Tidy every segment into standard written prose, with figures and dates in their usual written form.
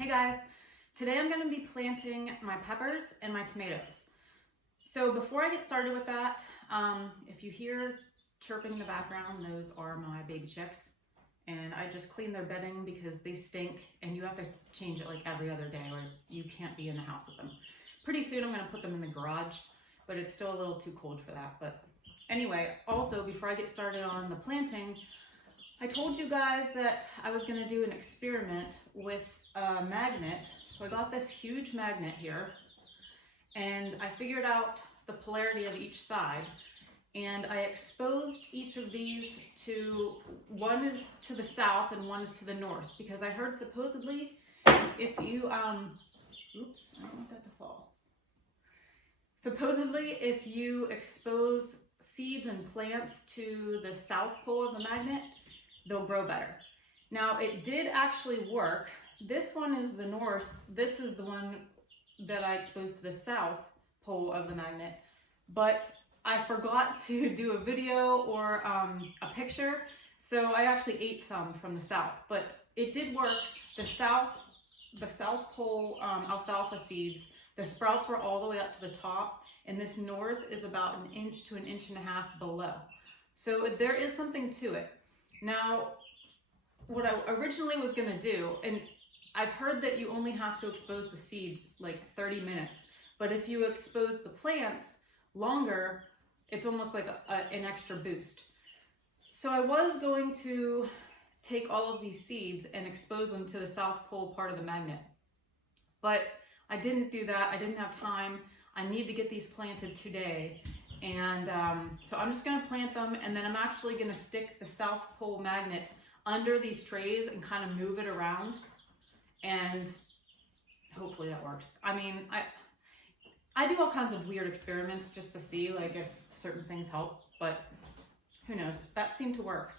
Hey guys, today I'm going to be planting my peppers and my tomatoes. So before I get started with that, if you hear chirping in the background, those are my baby chicks. And I just clean their bedding because they stink and you have to change it like every other day or you can't be in the house with them. Pretty soon I'm going to put them in the garage, but it's still a little too cold for that. But anyway, also before I get started on the planting, I told you guys that I was going to do an experiment with a magnet. So I got this huge magnet here and I figured out the polarity of each side, and I exposed each of these to, one is to the south and one is to the north, because I heard supposedly if you, oops, I don't want that to fall. Supposedly if you expose seeds and plants to the south pole of the magnet, they'll grow better. Now it did actually work. This one is the north, this is the one that I exposed to the south pole of the magnet, but I forgot to do a video or a picture, so I actually ate some from the south, but it did work. The south pole alfalfa seeds, the sprouts were all the way up to the top, and this north is about 1 inch to 1.5 inches below. So there is something to it. Now, what I originally was gonna do, and I've heard that you only have to expose the seeds like 30 minutes, but if you expose the plants longer, it's almost like an extra boost. So I was going to take all of these seeds and expose them to the south pole part of the magnet, but I didn't do that. I didn't have time. I need to get these planted today. And so I'm just gonna plant them, and then I'm actually gonna stick the south pole magnet under these trays and kind of move it around, and hopefully that works. I mean, I do all kinds of weird experiments just to see like if certain things help, but who knows? That seemed to work.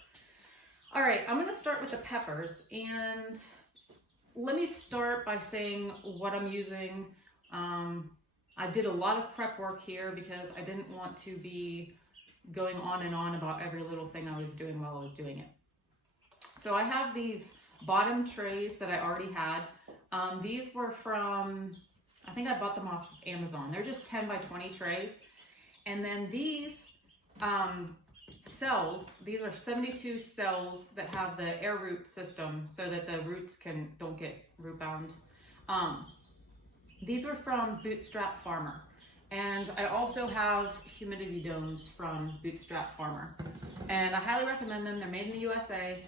All right, I'm gonna start with the peppers, and let me start by saying what I'm using. I did a lot of prep work here because I didn't want to be going on and on about every little thing I was doing while I was doing it. So I have these bottom trays that I already had. These were from, I think I bought them off Amazon. They're just 10 by 20 trays. And then these cells, these are 72 cells that have the air root system so that the roots don't get root bound. These were from Bootstrap Farmer. And I also have Humidity Domes from Bootstrap Farmer. And I highly recommend them. They're made in the USA.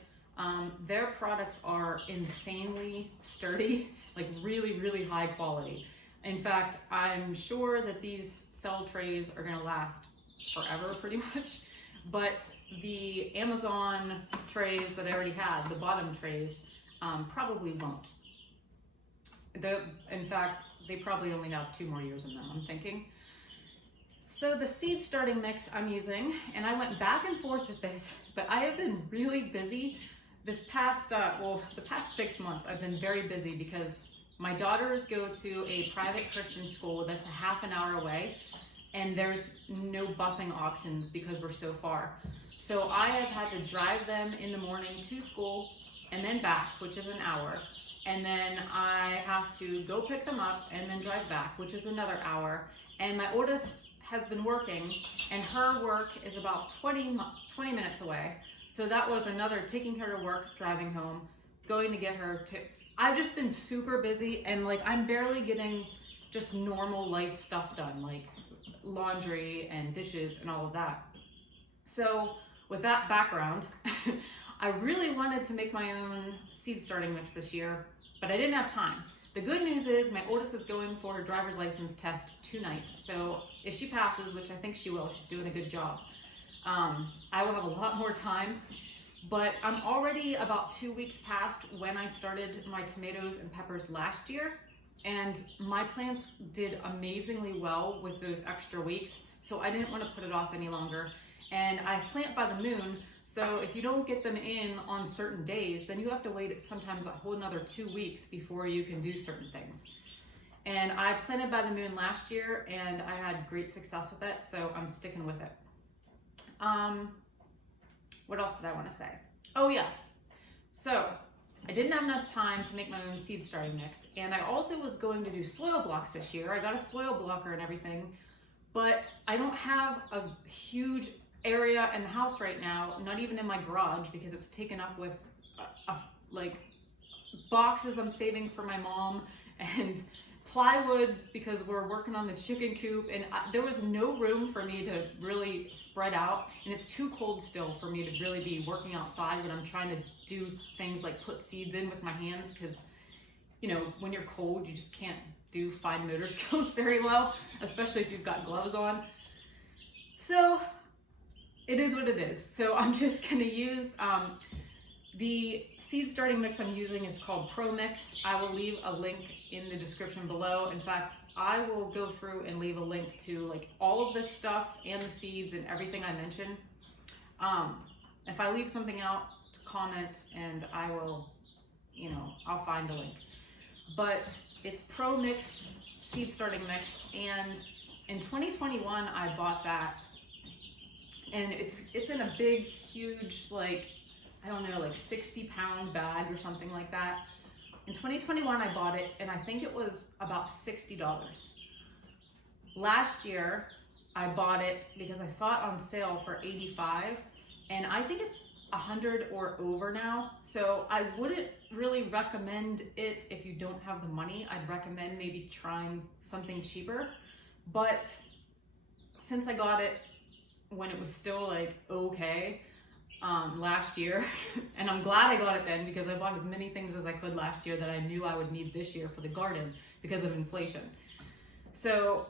Their products are insanely sturdy, like really, really high quality. In fact, I'm sure that these cell trays are gonna last forever pretty much, but the Amazon trays that I already had, the bottom trays, probably won't. In fact, they probably only have 2 more years in them, I'm thinking. So the seed starting mix I'm using, and I went back and forth with this, but I have been really busy. This past, the past 6 months, I've been very busy because my daughters go to a private Christian school that's a half an hour away, and there's no busing options because we're so far. So I have had to drive them in the morning to school and then back, which is an hour. And then I have to go pick them up and then drive back, which is another hour. And my oldest has been working, and her work is about 20 minutes away. So that was another, taking her to work, driving home, going to get her to, I've just been super busy, and like I'm barely getting just normal life stuff done, like laundry and dishes and all of that. So with that background, I really wanted to make my own seed starting mix this year, but I didn't have time. The good news is my oldest is going for her driver's license test tonight. So if she passes, which I think she will, she's doing a good job, I will have a lot more time. But I'm already about 2 weeks past when I started my tomatoes and peppers last year, and my plants did amazingly well with those extra weeks, so I didn't want to put it off any longer. And I plant by the moon, so if you don't get them in on certain days, then you have to wait sometimes a whole another 2 weeks before you can do certain things. And I planted by the moon last year, and I had great success with it, so I'm sticking with it. What else did I want to say? Oh yes, so I didn't have enough time to make my own seed starting mix. And I also was going to do soil blocks this year. I got a soil blocker and everything, but I don't have a huge area in the house right now, not even in my garage, because it's taken up with like boxes I'm saving for my mom and plywood because we're working on the chicken coop, and there was no room for me to really spread out, and it's too cold still for me to really be working outside when I'm trying to do things like put seeds in with my hands, because you know, when you're cold you just can't do fine motor skills very well, especially if you've got gloves on. So it is what it is. So I'm just going to use the seed starting mix I'm using is called Pro Mix. I will leave a link in the description below. In fact, I will go through and leave a link to like all of this stuff and the seeds and everything I mentioned. If I leave something out, comment and I will, you know, I'll find a link. But it's Pro Mix seed starting mix, and in 2021 I bought that, and it's in a big, huge, like, I don't know, like 60-pound bag or something like that. In 2021, I bought it, and I think it was about $60. Last year, I bought it because I saw it on sale for $85, and I think it's $100 or over now. So I wouldn't really recommend it if you don't have the money. I'd recommend maybe trying something cheaper. But since I got it when it was still like okay, last year, and I'm glad I got it then because I bought as many things as I could last year that I knew I would need this year for the garden because of inflation. So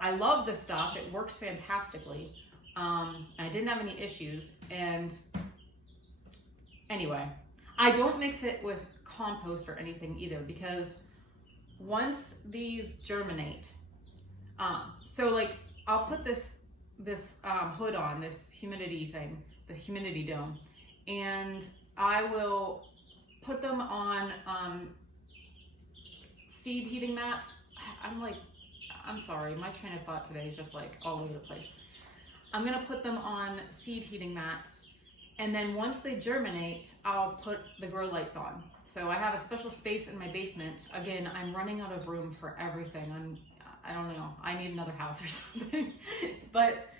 I love this stuff. It works fantastically. I didn't have any issues. And anyway, I don't mix it with compost or anything either, because once these germinate, so like I'll put this hood on, this humidity thing, the Humidity Dome, and I will put them on seed heating mats. I'm sorry, my train of thought today is just like all over the place. I'm gonna put them on seed heating mats, and then once they germinate, I'll put the grow lights on. So I have a special space in my basement. Again, I'm running out of room for everything. I don't know, I need another house or something. But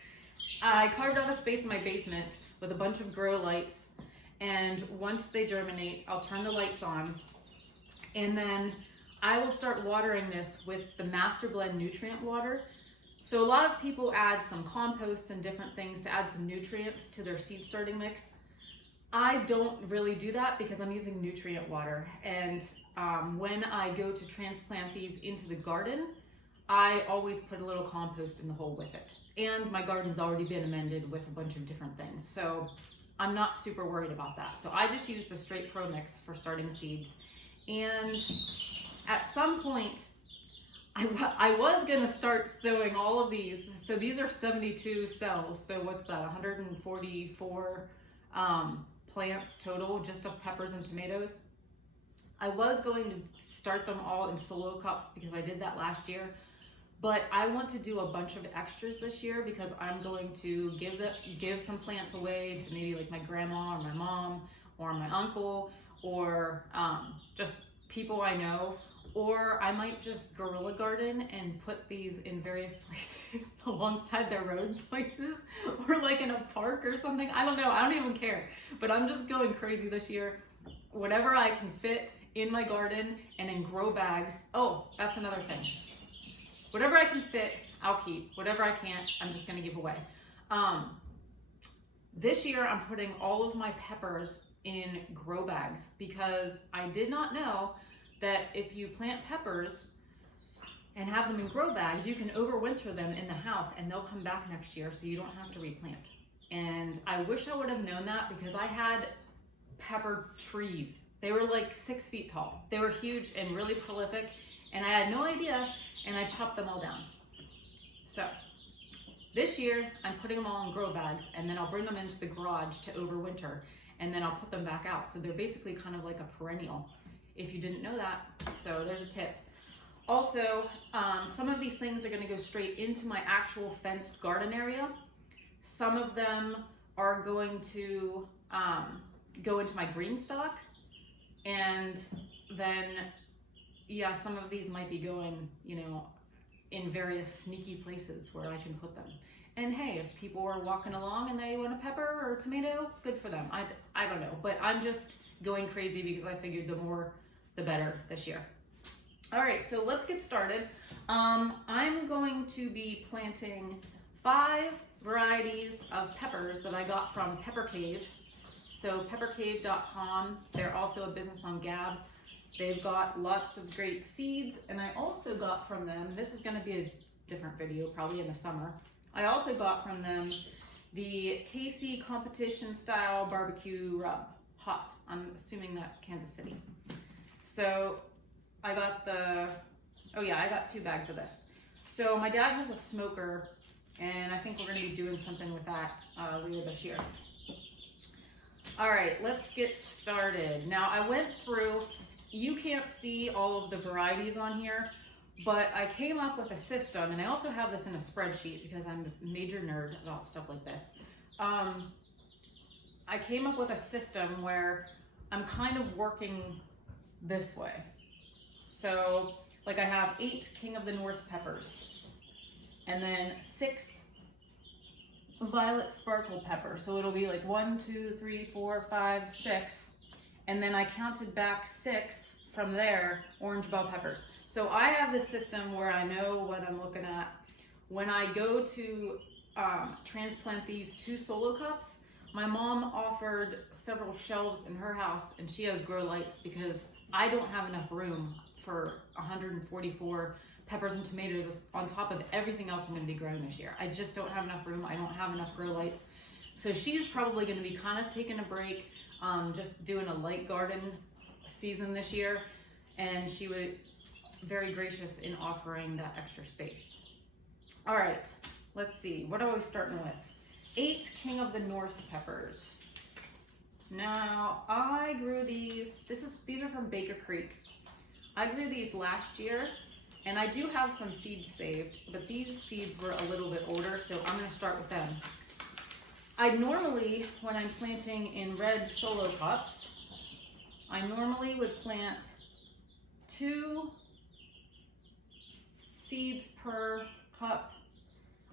I carved out a space in my basement with a bunch of grow lights, and once they germinate, I'll turn the lights on, and then I will start watering this with the Master Blend nutrient water. So a lot of people add some compost and different things to add some nutrients to their seed starting mix. I don't really do that because I'm using nutrient water, and when I go to transplant these into the garden, I always put a little compost in the hole with it. And my garden's already been amended with a bunch of different things, so I'm not super worried about that. So I just use the straight Pro Mix for starting seeds. And at some point, I was gonna start sowing all of these. So these are 72 cells. So what's that, 144 plants total, just of peppers and tomatoes. I was going to start them all in solo cups because I did that last year. But I want to do a bunch of extras this year because I'm going to give some plants away to maybe like my grandma or my mom or my uncle, or just people I know. Or I might just guerrilla garden and put these in various places alongside their road places, or like in a park or something. I don't know, I don't even care. But I'm just going crazy this year. Whatever I can fit in my garden and in grow bags. Oh, that's another thing. Whatever I can fit, I'll keep. Whatever I can't, I'm just gonna give away. This year, I'm putting all of my peppers in grow bags because I did not know that if you plant peppers and have them in grow bags, you can overwinter them in the house and they'll come back next year, so you don't have to replant. And I wish I would have known that because I had pepper trees. They were like 6 feet tall. They were huge and really prolific, and I had no idea, and I chopped them all down. So this year, I'm putting them all in grow bags, and then I'll bring them into the garage to overwinter, and then I'll put them back out. So they're basically kind of like a perennial, if you didn't know that. So there's a tip. Also, some of these things are gonna go straight into my actual fenced garden area. Some of them are going to go into my green stock. And then, yeah, some of these might be going, you know, in various sneaky places where I can put them. And hey, if people are walking along and they want a pepper or a tomato, good for them. I don't know, but I'm just going crazy because I figured the more, the better this year. All right, so let's get started. I'm going to be planting 5 varieties of peppers that I got from Pepper Cave. So peppercave.com, they're also a business on Gab. They've got lots of great seeds, and I also got from them, this is gonna be a different video, probably in the summer. I also got from them the KC competition style barbecue rub, hot. I'm assuming that's Kansas City. So I got I got 2 bags of this. So my dad has a smoker, and I think we're gonna be doing something with that later this year. All right, let's get started. Now I went through, you can't see all of the varieties on here, but I came up with a system, and I also have this in a spreadsheet because I'm a major nerd about stuff like this. I came up with a system where I'm kind of working this way. So like I have 8 King of the North peppers, and then 6 violet sparkle pepper. So it'll be like 1, 2, 3, 4, 5, 6. And then I counted back 6 from there, orange bell peppers. So I have this system where I know what I'm looking at. When I go to transplant these 2 solo cups, my mom offered several shelves in her house, and she has grow lights because I don't have enough room for 144 peppers and tomatoes on top of everything else I'm going to be growing this year. I just don't have enough room. I don't have enough grow lights. So she's probably going to be kind of taking a break, just doing a light garden season this year. And she was very gracious in offering that extra space. All right, let's see. What are we starting with? 8 King of the North peppers. Now I grew these. These are from Baker Creek. I grew these last year. And I do have some seeds saved, but these seeds were a little bit older, so I'm gonna start with them. I normally, when I'm planting in red solo cups, I normally would plant 2 seeds per cup.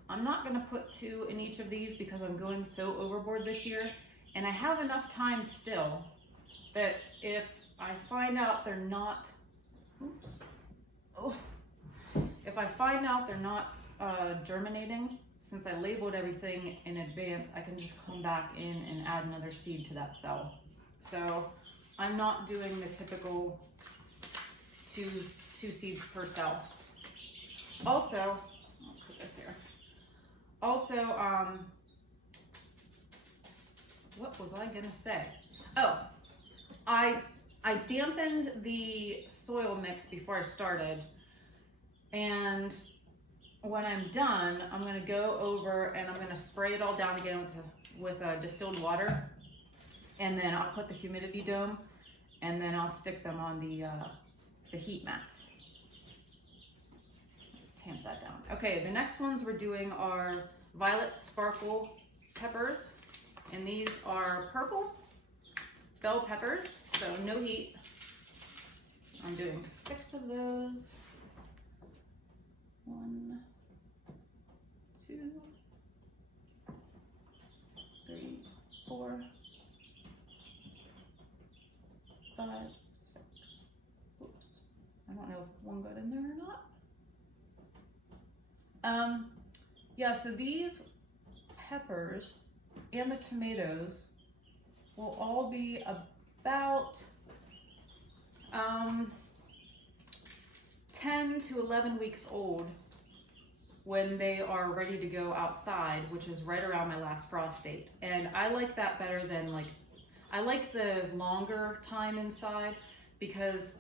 I'm not gonna put 2 in each of these because I'm going so overboard this year, and I have enough time still that if I find out they're not, if I find out they're not germinating, since I labeled everything in advance, I can just come back in and add another seed to that cell. So I'm not doing the typical two seeds per cell. Also, I'll put this here. Also, what was I gonna say? Oh, I dampened the soil mix before I started. And when I'm done, I'm gonna go over and I'm gonna spray it all down again with distilled water. And then I'll put the humidity dome, and then I'll stick them on the heat mats. Tamp that down. Okay, the next ones we're doing are violet sparkle peppers. And these are purple bell peppers, so no heat. I'm doing 6 of those. 1, 2, 3, 4, 5, 6. Oops. I don't know if one got in there or not. Yeah, so these peppers and the tomatoes will all be about 10 to 11 weeks old when they are ready to go outside, which is right around my last frost date. And I like that better than I like the longer time inside because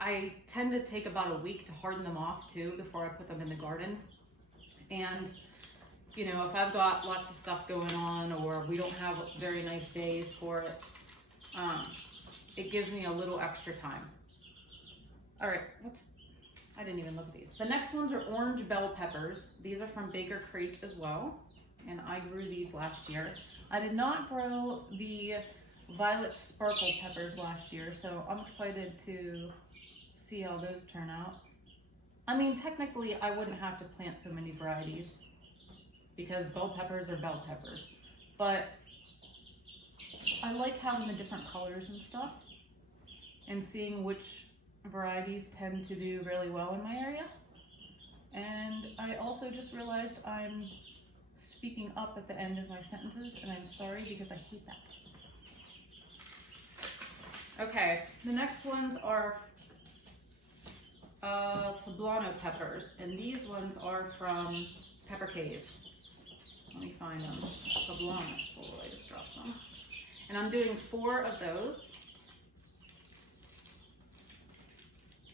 I tend to take about a week to harden them off too before I put them in the garden. And you know, if I've got lots of stuff going on or we don't have very nice days for it, it gives me a little extra time. All right, I didn't even look at these. The next ones are orange bell peppers. These are from Baker Creek as well, and I grew these last year. I did not grow the violet sparkle peppers last year, so I'm excited to see how those turn out. I mean, technically I wouldn't have to plant so many varieties because bell peppers are bell peppers, but I like having the different colors and stuff and seeing which varieties tend to do really well in my area. And I also just realized I'm speaking up at the end of my sentences, and I'm sorry because I hate that. Okay, the next ones are poblano peppers, and these ones are from Pepper Cave. Let me find them. Poblano. Oh, I just dropped some. And I'm doing 4 of those.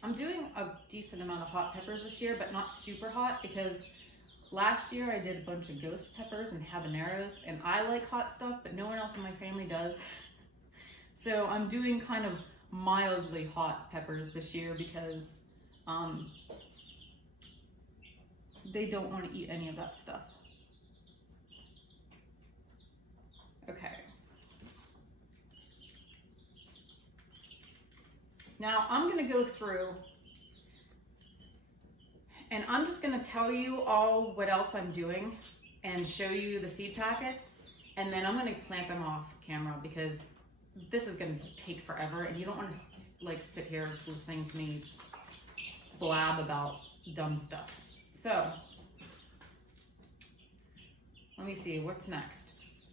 I'm doing a decent amount of hot peppers this year, but not super hot, because last year I did a bunch of ghost peppers and habaneros, and I like hot stuff, but no one else in my family does. So I'm doing kind of mildly hot peppers this year because they don't want to eat any of that stuff. Okay. Now I'm going to go through and I'm just going to tell you all what else I'm doing and show you the seed packets, and then I'm going to plant them off camera because this is going to take forever and you don't want to like sit here listening to me blab about dumb stuff. So let me see what's next.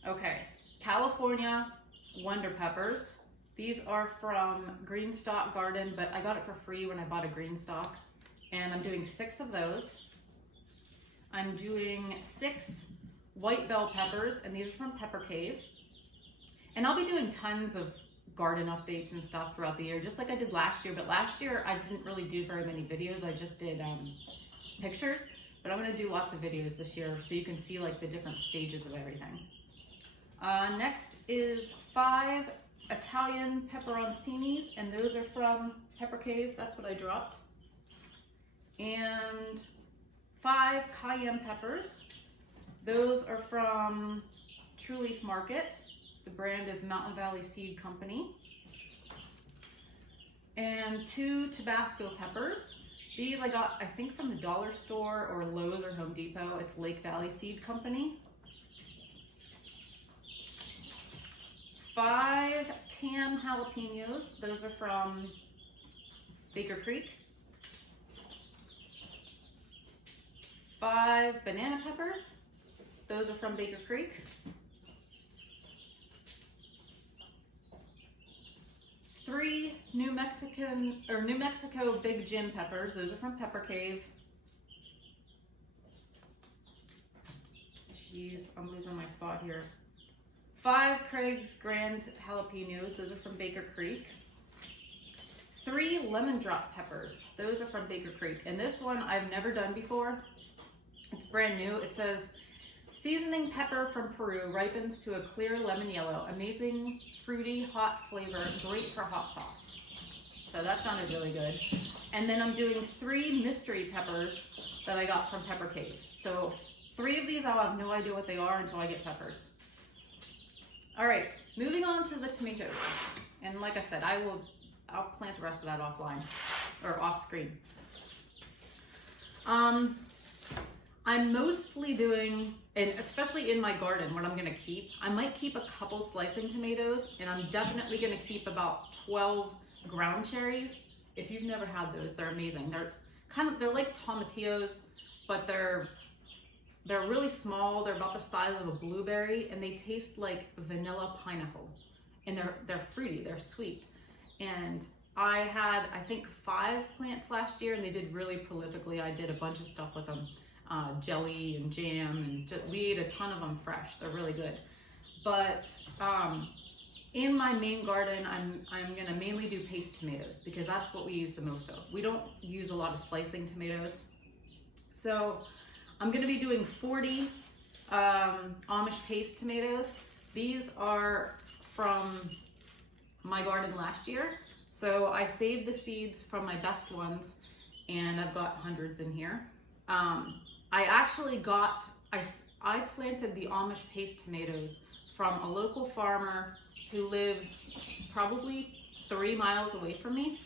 Okay, California Wonder Peppers. These are from Greenstock Garden, but I got it for free when I bought a Greenstock. And I'm doing 6 of those. I'm doing 6 white bell peppers, and these are from Pepper Cave. And I'll be doing tons of garden updates and stuff throughout the year, just like I did last year. But last year I didn't really do very many videos. I just did pictures. But I'm gonna do lots of videos this year so you can see like the different stages of everything. Next is 5 Italian pepperoncinis, and those are from Pepper Cave. That's what I dropped. And 5 cayenne peppers. Those are from True Leaf Market. The brand is Mountain Valley Seed Company. And 2 Tabasco peppers. These I got, I think, from the dollar store or Lowe's or Home Depot. It's Lake Valley Seed Company. 5 Tam jalapenos. Those are from Baker Creek. 5 banana peppers. Those are from Baker Creek. 3 New Mexico Big Jim peppers. Those are from Pepper Cave. Jeez, I'm losing my spot here. 5 Craig's Grand jalapenos. Those are from Baker Creek. 3 lemon drop peppers. Those are from Baker Creek. And this one I've never done before. It's brand new. It says, seasoning pepper from Peru ripens to a clear lemon yellow. Amazing, fruity, hot flavor, great for hot sauce. So that sounded really good. And then I'm doing 3 mystery peppers that I got from Pepper Cave. So 3 of these, I'll have no idea what they are until I get peppers. All right, moving on to the tomatoes. And like I said, I'll plant the rest of that offline or off screen. I'm mostly doing, and especially in my garden, what I'm gonna keep, I might keep a couple slicing tomatoes, and I'm definitely gonna keep about 12 ground cherries. If you've never had those, they're amazing. They're like tomatillos, but they're really small. They're about the size of a blueberry, and they taste like vanilla pineapple. And they're fruity, they're sweet. And I had, I think, 5 plants last year, and they did really prolifically. I did a bunch of stuff with them. Jelly and jam, and we ate a ton of them fresh. They're really good. But in my main garden, I'm gonna mainly do paste tomatoes because that's what we use the most of. We don't use a lot of slicing tomatoes. So I'm gonna be doing 40 Amish paste tomatoes. These are from my garden last year. So I saved the seeds from my best ones, and I've got hundreds in here. I actually got, I planted the Amish paste tomatoes from a local farmer who lives probably 3 miles away from me.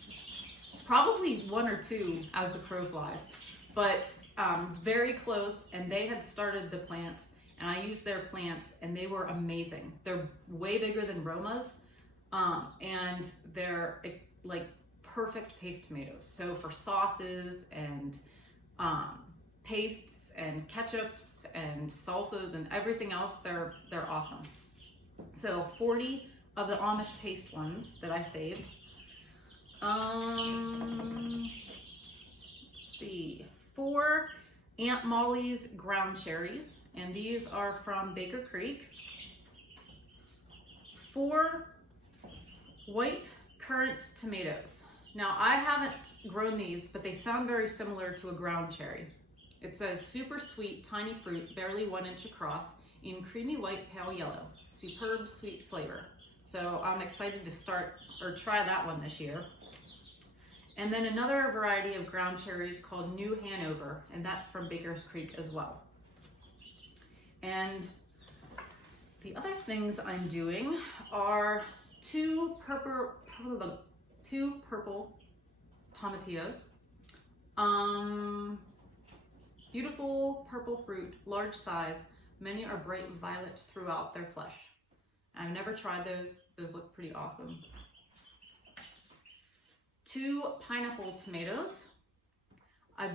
Probably 1 or 2 as the crow flies, but very close, and they had started the plants, and I used their plants, and they were amazing. They're way bigger than Roma's, and they're like perfect paste tomatoes. So for sauces and pastes and ketchups and salsas and everything else, they're awesome. So 40 of the Amish paste ones that I saved. Let's see, 4 Aunt Molly's ground cherries, and these are from Baker Creek. 4 white currant tomatoes. Now, I haven't grown these, but they sound very similar to a ground cherry. It says super sweet, tiny fruit, barely 1 inch across, in creamy white, pale yellow. Superb sweet flavor. So I'm excited to start or try that one this year. And then another variety of ground cherries called New Hanover, and that's from Baker's Creek as well. And the other things I'm doing are 2 purple tomatillos. Beautiful purple fruit, large size. Many are bright violet throughout their flesh. I've never tried those. Those look pretty awesome. 2 pineapple tomatoes. A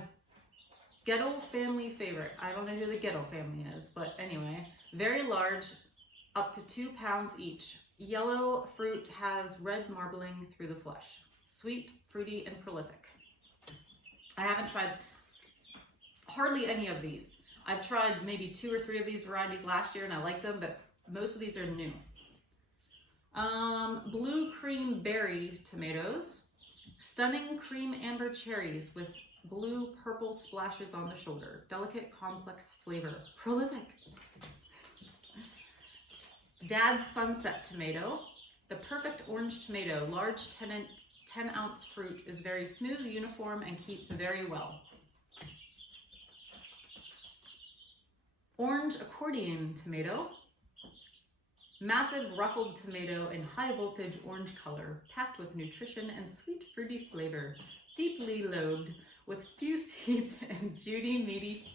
Gettle family favorite. I don't know who the Gettle family is, but anyway, very large, up to 2 pounds each. Yellow fruit has red marbling through the flesh. Sweet, fruity, and prolific. I haven't tried hardly any of these. I've tried maybe 2 or 3 of these varieties last year and I like them, but most of these are new. Blue cream berry tomatoes. Stunning cream amber cherries with blue purple splashes on the shoulder. Delicate, complex flavor. Prolific. Dad's sunset tomato. The perfect orange tomato. Large 10-ounce fruit, is very smooth, uniform, and keeps very well. Orange accordion tomato. Massive ruffled tomato in high voltage orange color, packed with nutrition and sweet fruity flavor, deeply lobed with few seeds and juicy,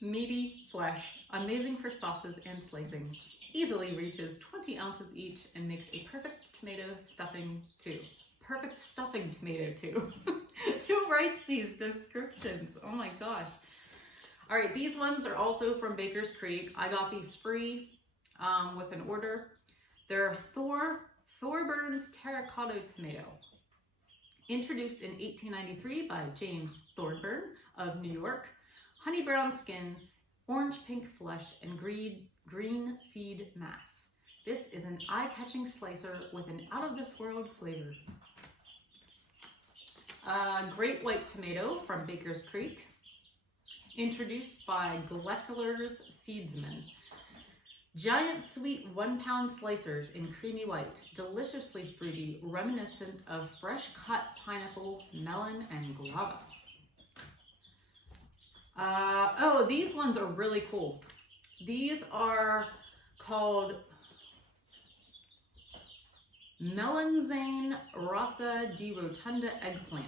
meaty flesh, amazing for sauces and slicing. Easily reaches 20 ounces each and makes a perfect tomato stuffing too. Perfect stuffing tomato too. Who writes these descriptions? Oh my gosh. All right, these ones are also from Baker's Creek. I got these free with an order. They're Thorburns Terracotta Tomato. Introduced in 1893 by James Thorburn of New York. Honey brown skin, orange pink flesh, and green seed mass. This is an eye-catching slicer with an out-of-this-world flavor. Great white tomato from Baker's Creek. Introduced by Gleckler's Seedsman. Giant sweet 1-pound slicers in creamy white, deliciously fruity, reminiscent of fresh cut pineapple, melon, and guava. Oh, these ones are really cool. These are called Melanzane rasa di rotunda eggplant.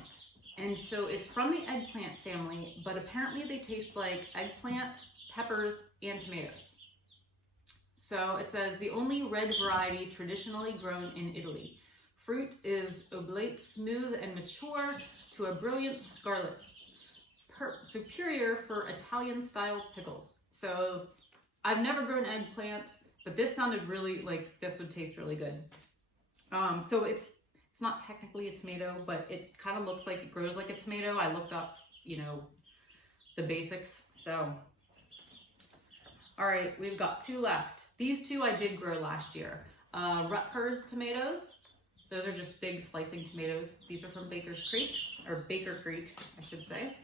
And so it's from the eggplant family, but apparently they taste like eggplant, peppers, and tomatoes. So it says the only red variety traditionally grown in Italy. Fruit is oblate, smooth, and mature to a brilliant scarlet. Superior for Italian-style pickles. So I've never grown eggplant, but this sounded really like this would taste really good. So it's not technically a tomato, but it kind of looks like it grows like a tomato. I looked up, the basics. So, all right, we've got 2 left. These 2 I did grow last year. Rutgers tomatoes. Those are just big slicing tomatoes. These are from Baker's Creek, or Baker Creek, I should say.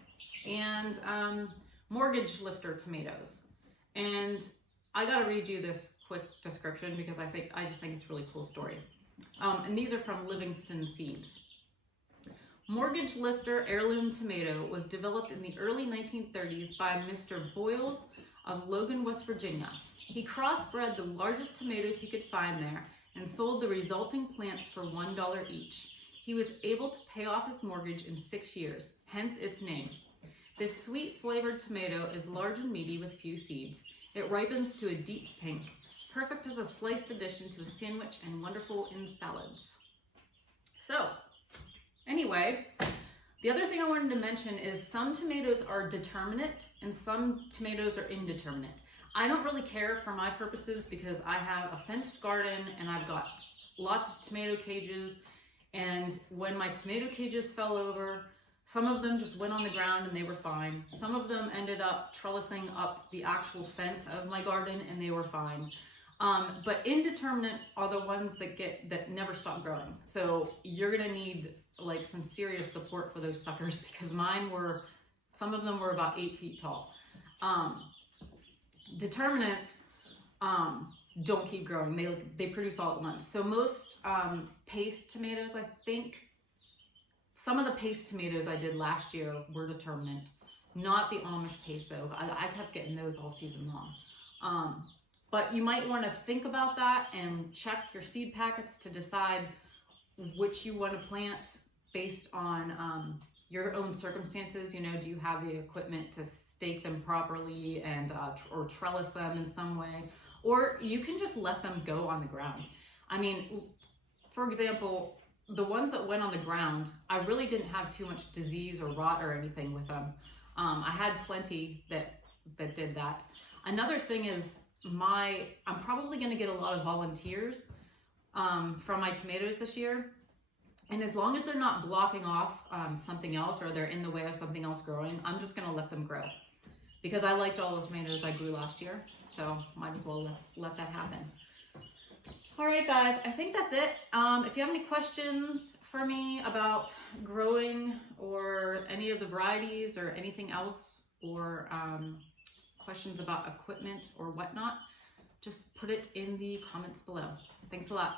And mortgage lifter tomatoes. And I gotta read you this quick description because I just think it's a really cool story. And these are from Livingston Seeds. Mortgage lifter heirloom tomato was developed in the early 1930s by Mr. Boyles of Logan, West Virginia. He crossbred the largest tomatoes he could find there and sold the resulting plants for $1 each. He was able to pay off his mortgage in 6 years, hence its name. This sweet flavored tomato is large and meaty with few seeds. It ripens to a deep pink, perfect as a sliced addition to a sandwich and wonderful in salads. So, anyway, the other thing I wanted to mention is some tomatoes are determinate and some tomatoes are indeterminate. I don't really care for my purposes because I have a fenced garden and I've got lots of tomato cages, and when my tomato cages fell over, some of them just went on the ground and they were fine. Some of them ended up trellising up the actual fence of my garden and they were fine. But indeterminate are the ones that never stop growing. So you're gonna need like some serious support for those suckers because some of them were about 8 feet tall. Determinants don't keep growing. They produce all at once. So most paste tomatoes, I think, some of the paste tomatoes I did last year were determinate. Not the Amish paste though. I kept getting those all season long. But you might want to think about that and check your seed packets to decide which you want to plant based on your own circumstances. You know, do you have the equipment to stake them properly and or trellis them in some way? Or you can just let them go on the ground. I mean, for example, the ones that went on the ground, I really didn't have too much disease or rot or anything with them. I had plenty that did that. Another thing is I'm probably going to get a lot of volunteers from my tomatoes this year. And as long as they're not blocking off something else or they're in the way of something else growing, I'm just going to let them grow. Because I liked all the tomatoes I grew last year, so might as well let that happen. All right, guys, I think that's it. If you have any questions for me about growing or any of the varieties or anything else, or questions about equipment or whatnot, just put it in the comments below. Thanks a lot.